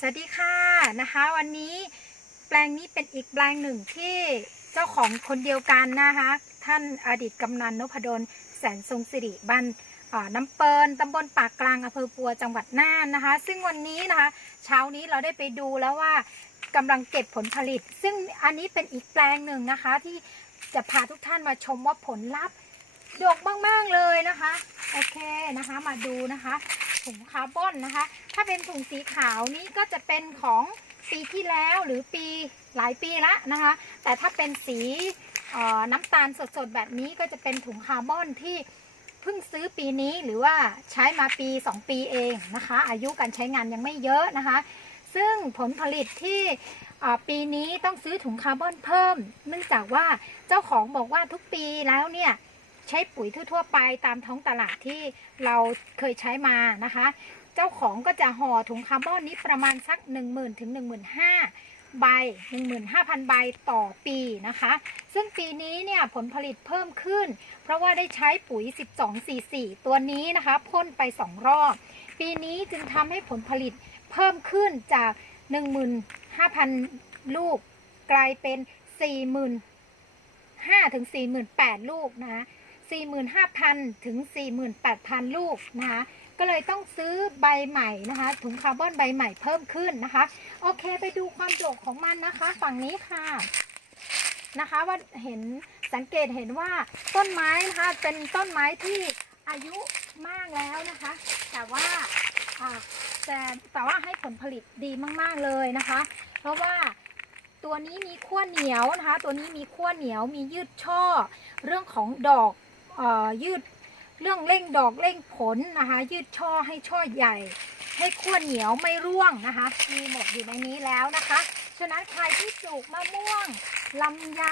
สวัสดีค่ะนะคะ วันนี้แปลงนี้เป็นอีกแปลงหนึ่งที่เจ้าของคนเดียวกันนะคะ ท่านอดีตกำนันนพดลแสนทรงสิริบ้านน้ำเปิลตำบลปากกลางอำเภอปัวจังหวัดน่านนะคะ ซึ่งวันนี้นะคะ เช้านี้เราได้ไปดูแล้วว่ากำลังเก็บผลผลิต ซึ่งอันนี้เป็นอีกแปลงหนึ่งนะคะ ที่จะพาทุกท่านมาชมว่าผลลัพธ์ดกมาก ๆ เลยนะคะ โอเคนะคะ มาดูนะคะ ถุงคาร์บอนนะคะ ถ้าเป็นถุงสีขาวนี้ก็จะเป็นของปีที่แล้วหรือปีหลายปีละนะคะ แต่ถ้าเป็นสีน้ำตาลสดๆแบบนี้ก็จะเป็นถุงคาร์บอนที่เพิ่งซื้อปีนี้หรือว่าใช้มาปี 2 ปีเองนะคะ อายุการใช้งานยังไม่เยอะนะคะ ซึ่งผลผลิตที่ปีนี้ต้องซื้อถุงคาร์บอนเพิ่ม เนื่องจากว่าเจ้าของบอกว่าทุกปีแล้วเนี่ย ใช้ปุ๋ยทั่วๆไปตามท้องตลาดที่เราเคยใช้มานะคะ เจ้าของก็จะห่อถุงคาร์บอนนี้ประมาณสัก 1 0,000ถึง15,000 ใบ 15,000 ใบต่อปีนะคะ ซึ่งปีนี้เนี่ยผลผลิตเพิ่มขึ้น เพราะว่าได้ใช้ปุ๋ย 1244 ตัวนี้นะคะพ่นไป 2 รอบ ปีนี้จึงทำให้ผลผลิตเพิ่มขึ้นจาก 15,000 ลูกกลายเป็น45,000ถึง48,000 ลูกนะคะ 45,000 ถึง 48,000 ลูกนะคะก็เลยต้องซื้อใบใหม่นะคะถุงคาร์บอนใบใหม่เพิ่มขึ้นนะคะ โอเคไปดูความโดกของมันนะคะ ฝั่งนี้ค่ะนะคะว่าเห็นสังเกตเห็นว่าต้นไม้นะคะเป็นต้นไม้ที่อายุมากแล้วนะคะ แต่ว่าแต่แต่ว่าให้ผลผลิตดีมาก ๆเลยนะคะ เพราะว่าตัวนี้มีขั้วเหนียวนะคะ ตัวนี้มีขั้วเหนียวมียืดช่อ เรื่องของดอก ยืดเรื่องเร่งดอกเร่งผลนะคะ ยืดช่อให้ช่อใหญ่ ให้ขั้วเหนียวไม่ร่วงนะคะ มีหมดอยู่ในนี้แล้วนะคะ ฉะนั้นใครที่ปลูกมะม่วงลำไย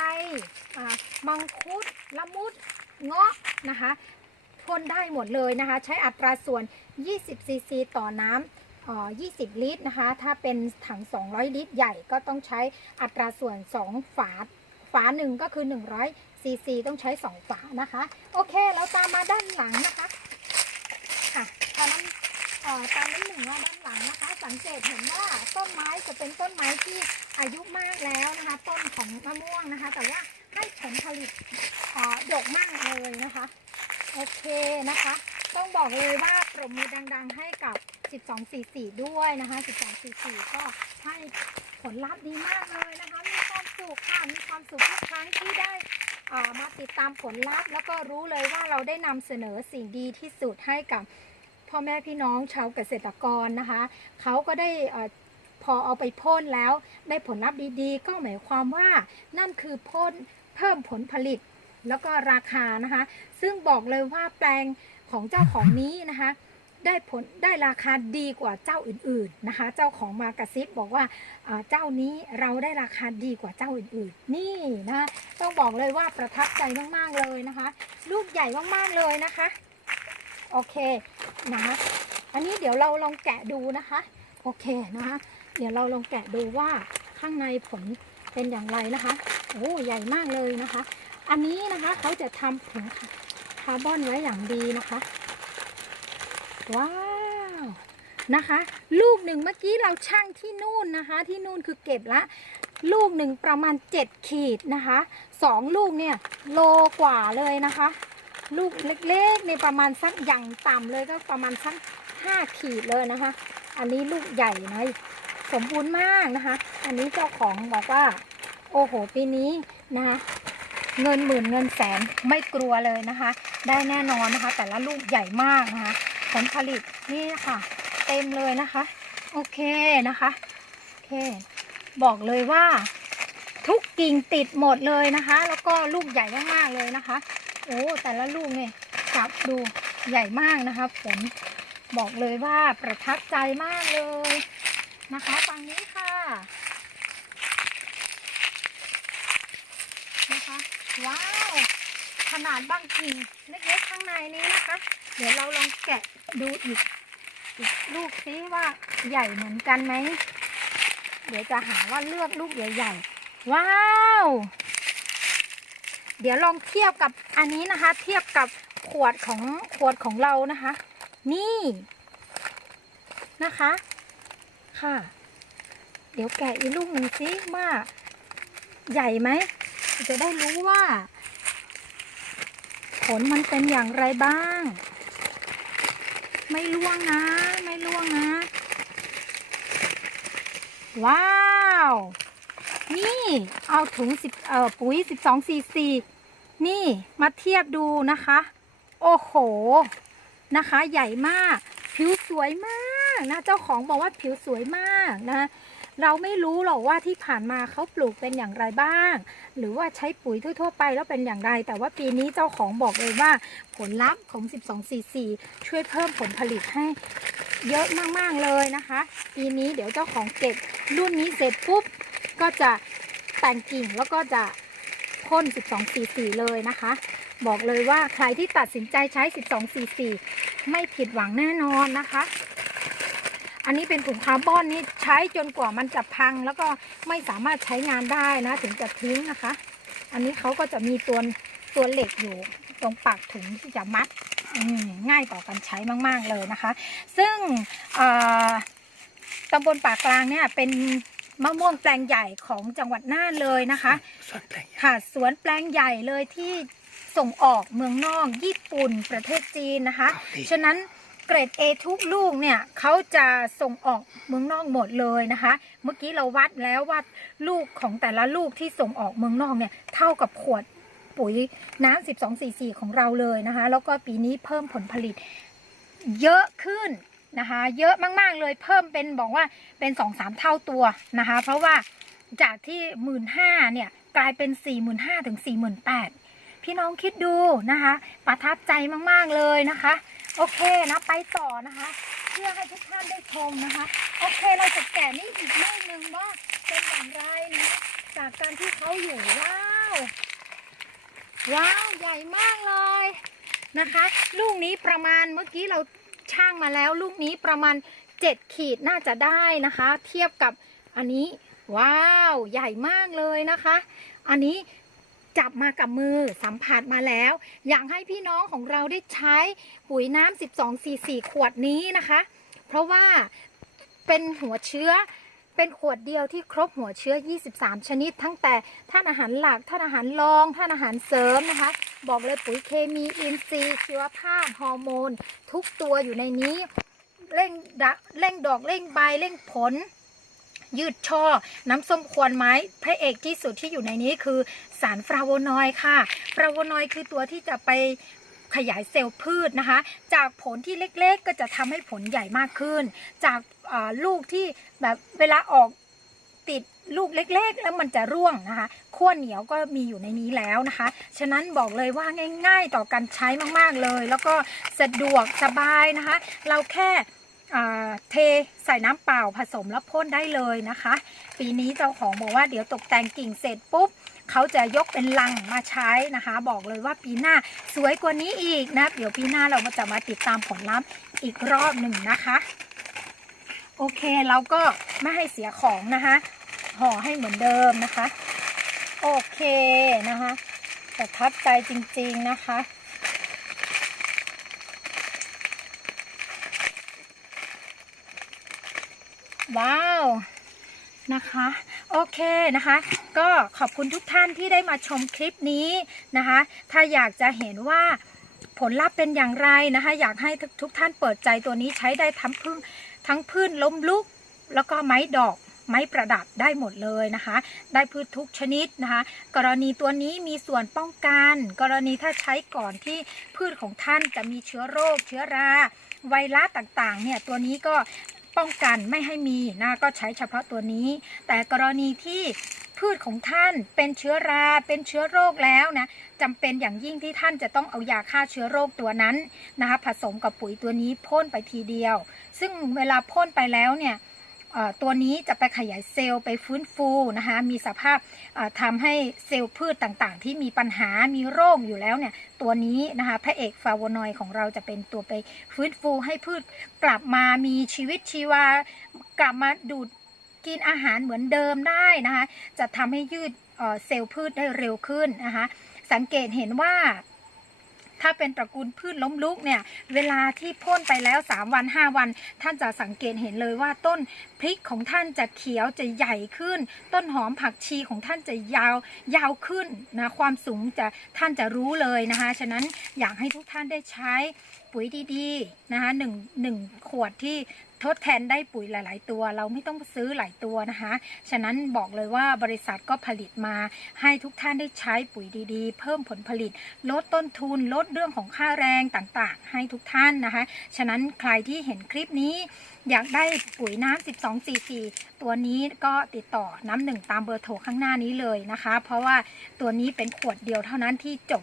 มังคุดละมุดเงาะนะคะพ่นได้หมดเลยนะคะ ใช้อัตราส่วน 20 ซีซี ต่อน้ำอ่อ20 ลิตรนะคะ ถ้าเป็นถัง 200 ลิตรใหญ่ก็ต้องใช้อัตราส่วน 2 ฝาาหนึ่งก็คือ100ซีซีต้องใช้ 2 ฝานะคะ โอเค เราตามมาด้านหลังนะคะค่ะตามน้ำเอ่อตามน้ำหนึ่งมาด้านหลังนะคะ สังเกตเห็นว่าต้นไม้จะเป็นต้นไม้ที่อายุมากแล้วนะคะ ต้นของมะม่วงนะคะ แต่ว่าให้ผลผลิตเอ่อดกมากเลยนะคะ โอเคนะคะต้องบอกเลยว่าปรบมือดัง ๆ ให้กับ 1244 ด้วยนะคะ 1244 ก็ให้ผลลัพธ์ดีมากเลยนะคะ สุขค่ะมีความสุขทุกครั้งที่ได้อ่อมาติดตามผลลัพธ์แล้วก็รู้เลยว่าเราได้นำเสนอสิ่งดีที่สุดให้กับพ่อแม่พี่น้องชาวเกษตรกรนะคะ เขาก็ได้อ่อพอเอาไปพ่นแล้วได้ผลลัพธ์ดีๆ ก็หมายความว่านั่นคือพ่นเพิ่มผลผลิตแล้วก็ราคานะคะ ซึ่งบอกเลยว่าแปลงของเจ้าของนี้นะคะ ได้ผลได้ราคาดีกว่าเจ้าอื่นๆนะคะ เจ้าของมากระซิบบอกว่าเจ้านี้เราได้ราคาดีกว่าเจ้าอื่นๆ นี่นะคะต้องบอกเลยว่าประทับใจมากๆเลยนะคะลูกใหญ่มากๆเลยนะคะโอเคนะคะอันนี้เดี๋ยวเราลองแกะดูนะคะโอเคนะคะเดี๋ยวเราลองแกะดูว่าข้างในผลเป็นอย่างไรนะคะโอ้ใหญ่มากเลยนะคะ อันนี้นะคะเขาจะทำถุงคาร์บอนไว้อย่างดีนะคะ ว้าว นะคะ ลูกหนึ่งเมื่อกี้เราช่างที่นู่นนะคะ ที่นู่นคือเก็บละ ลูกหนึ่งประมาณ 7 ขีดนะคะสองลูกเนี่ยโลกว่าเลยนะคะ ลูกเล็กๆในประมาณสักอย่างต่ำเลยก็ประมาณสัก 5 ขีดเลยนะคะ อันนี้ลูกใหญ่นะสมบูรณ์มากนะคะ อันนี้เจ้าของบอกว่า โอ้โหปีนี้นะคะเงินหมื่นเงินแสนไม่กลัวเลยนะคะ ได้แน่นอนนะคะ แต่ละลูกใหญ่มากนะคะ ผลผลิตนี่นะคะเต็มเลยนะคะ โอเคนะคะโอเค บอกเลยว่า ทุกกิ่งติดหมดเลยนะคะ แล้วก็ลูกใหญ่มากๆเลยนะคะ โอ้แต่ละลูกเนี่ยจับดูใหญ่มากนะคะผลบอกเลยว่าประทับใจมากเลยนะคะฝั่งนี้ค่ะนะคะว้าว ขนาดบางกิ่งเล็กๆข้างในนี้นะคะ เดี๋ยวเราลองแกะดูอีกอีกลูกซิว่าใหญ่เหมือนกันไหม เดี๋ยวจะหาว่าเลือกลูกใหญ่ๆ ว้าว เดี๋ยวลองเทียบกับอันนี้นะคะ เทียบกับขวดของขวดของเรานะคะ นี่นะคะ ค่ะ เดี๋ยวแกะอีลูกหนึ่งสิว่าใหญ่ไหม จะได้รู้ว่า ผลมันเป็นอย่างไรบ้าง ไม่ล่วงนะ ไม่ล่วงนะ ว้าว นี่ เอาถุงสิบเอ่อปุ๋ยสิบสองซีซีนี่มาเทียบดูนะคะ โอ้โห นะคะ ใหญ่มาก ผิวสวยมากนะ เจ้าของบอกว่าผิวสวยมากนะ เราไม่รู้หรอกว่าที่ผ่านมาเขาปลูกเป็นอย่างไรบ้าง หรือว่าใช้ปุ๋ยทั่วๆไปแล้วเป็นอย่างไร แต่ว่าปีนี้เจ้าของบอกเลยว่า ผลลัพธ์ของ 12 cc ช่วยเพิ่มผลผลิตให้เยอะมากๆเลยนะคะ ปีนี้เดี๋ยวเจ้าของเก็บรุ่นนี้เสร็จปุ๊บก็จะแต่งกิ่งแล้วก็จะพ่น 12 cc เลยนะคะ บอกเลยว่าใครที่ตัดสินใจใช้ 12 cc ไม่ผิดหวังแน่นอนนะคะ อันนี้เป็นถุงคาร์บอนนี่ใช้จนกว่ามันจะพัง แล้วก็ไม่สามารถใช้งานได้นะ ถึงจะทิ้งนะคะ อันนี้เขาก็จะมีตัวตัวเหล็กอยู่ตรงปากถุงที่จะมัดอืมง่ายต่อการใช้มาก ๆ เลยนะคะ ซึ่งเอ่อตำบลป่ากลางเนี่ยเป็นมะม่วงแปลงใหญ่ของจังหวัดน่านเลยนะคะส่วนแปลงค่ะสวนแปลงใหญ่เลยที่ส่งออกเมืองนอกญี่ปุ่นประเทศจีนนะคะเกาหลีฉะนั้น เกรด A ทุกลูกเนี่ยเขาจะส่งออกเมืองนอกหมดเลยนะคะ เมื่อกี้เราวัดแล้วว่าลูกของแต่ละลูกที่ส่งออกเมืองนอกเนี่ยเท่ากับขวดปุ๋ยน้ำ12 cc ของเราเลยนะคะ แล้วก็ปีนี้เพิ่มผลผลิตเยอะขึ้นนะคะ เยอะมาก ๆ เลยเพิ่มเป็นบอกว่าเป็น 2-3 เท่าตัวนะคะ เพราะว่าจากที่หมื่นห้าเนี่ยกลายเป็น 4 5 0 0 0ถึง 4 8 0 0 0พี่น้องคิดดูนะคะ ประทับใจมาก ๆ เลยนะคะ โอเคนะไปต่อนะคะ เพื่อให้ทุกท่านได้ชมนะคะ โอเคเราจะแกะนี่อีกลูกหนึ่งว่าเป็นอย่างไรนะจากการที่เขาอยู่ว้าวว้าวใหญ่มากเลยนะคะ ลูกนี้ประมาณเมื่อกี้เราช่างมาแล้ว ลูกนี้ประมาณ 7 ขีดน่าจะได้นะคะ เทียบกับอันนี้ว้าว ใหญ่มากเลยนะคะ อันนี้ จับมากับมือสัมผัสมาแล้ว อยากให้พี่น้องของเราได้ใช้ปุ๋ยน้ำ12 cc ขวดนี้นะคะ เพราะว่าเป็นหัวเชื้อเป็นขวดเดียวที่ครบหัวเชื้อ 23 ชนิด ทั้งแต่ท่านอาหารหลักท่านอาหารรองท่านอาหารเสริมนะคะ บอกเลยปุ๋ยเคมีอินทรีย์ชีวภาพฮอร์โมน ทุกตัวอยู่ในนี้ เร่งดเร่งดอกเร่งใบเร่งผล ยืดช่อ น้ำส้มควนไม้พระเอกที่สุดที่อยู่ในนี้คือสารฟลาโวนอยด์ค่ะฟลาโวนอยด์คือตัวที่จะไปขยายเซลล์พืชนะคะ จากผลที่เล็กๆ ก็จะทำให้ผลใหญ่มากขึ้น จากลูกที่แบบเวลาออกติดลูกเล็กๆ แล้วมันจะร่วงนะคะขั้วเหนียวก็มีอยู่ในนี้แล้วนะคะ ฉะนั้นบอกเลยว่าง่าย ๆ ต่อการใช้มากๆเลย แล้วก็สะดวกสบายนะคะ เราแค่ เทใส่น้ำเปล่าผสมแล้วพ่นได้เลยนะคะ ปีนี้เจ้าของบอกว่าเดี๋ยวตกแต่งกิ่งเสร็จปุ๊บเขาจะยกเป็นลังมาใช้นะคะ บอกเลยว่าปีหน้าสวยกว่านี้อีกนะ เดี๋ยวปีหน้าเราจะมาติดตามผลลัพธ์อีกรอบหนึ่งนะคะ โอเคเราก็ไม่ให้เสียของนะคะ ห่อให้เหมือนเดิมนะคะ โอเคนะคะประทับใจจริงๆนะคะ ว้าวนะคะโอเคนะคะ ก็ขอบคุณทุกท่านที่ได้มาชมคลิปนี้นะคะ ถ้าอยากจะเห็นว่าผลลัพธ์เป็นอย่างไรนะคะ อยากให้ทุกท่านเปิดใจตัวนี้ใช้ได้ทั้งพึ่งทั้งพืชล้มลุก แล้วก็ไม้ดอกไม้ประดับได้หมดเลยนะคะ ได้พืชทุกชนิดนะคะ กรณีตัวนี้มีส่วนป้องกัน กรณีถ้าใช้ก่อนที่พืชของท่านจะมีเชื้อโรค เชื้อรา ไวรัสต่างๆ เนี่ยตัวนี้ก็ ป้องกันไม่ให้มีนะก็ใช้เฉพาะตัวนี้ แต่กรณีที่พืชของท่านเป็นเชื้อราเป็นเชื้อโรคแล้วนะจำเป็นอย่างยิ่งที่ท่านจะต้องเอายาฆ่าเชื้อโรคตัวนั้นนะคะผสมกับปุ๋ยตัวนี้พ่นไปทีเดียว ซึ่งเวลาพ่นไปแล้วเนี่ย ตัวนี้จะไปขยายเซลล์ไปฟื้นฟูนะคะมีสภาพเอ่อทำให้เซลล์พืชต่างๆ ที่มีปัญหามีโรคอยู่แล้วเนี่ยตัวนี้นะคะพระเอกฟลาวนอยด์ของเราจะเป็นตัวไปฟื้นฟูให้พืชกลับมามีชีวิตชีวากลับมาดูดกินอาหารเหมือนเดิมได้นะคะจะทำให้ยืดเซลล์พืชได้เร็วขึ้นนะคะสังเกตเห็นว่า ถ้าเป็นตระกูลพืชล้มลุกเนี่ย เวลาที่พ่นไปแล้ว 3 วัน 5 วัน ท่านจะสังเกตเห็นเลยว่าต้นพริกของท่านจะเขียวจะใหญ่ขึ้น ต้นหอมผักชีของท่านจะยาวยาวขึ้นนะความสูงจะท่านจะรู้เลยนะคะฉะนั้นอยากให้ทุกท่านได้ใช้ปุ๋ยดีๆนะคะหนึ่งหนึ่งขวดที่ ทดแทนได้ปุ๋ยหลาย ๆ ตัว เราไม่ต้องซื้อหลายตัวนะคะ ฉะนั้นบอกเลยว่าบริษัทก็ผลิตมาให้ทุกท่านได้ใช้ปุ๋ยดีๆ เพิ่มผลผลิต ลดต้นทุนลดเรื่องของค่าแรงต่างๆ ให้ทุกท่านนะคะ ฉะนั้นใครที่เห็นคลิปนี้ อยากได้ปุ๋ยน้ำ 12 cc ตัวนี้ก็ติดต่อน้ำหนึ่งตามเบอร์โทรข้างหน้านี้เลยนะคะ เพราะว่าตัวนี้เป็นขวดเดียวเท่านั้นที่จบ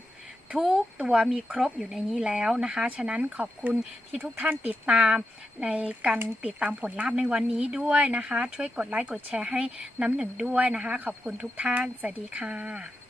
ทุกตัวมีครบอยู่ในนี้แล้วนะคะ ฉะนั้นขอบคุณที่ทุกท่านติดตามในการติดตามผลลัพธ์ในวันนี้ด้วยนะคะ ช่วยกดไลค์กดแชร์ให้น้ำหนึ่งด้วยนะคะ ขอบคุณทุกท่าน สวัสดีค่ะ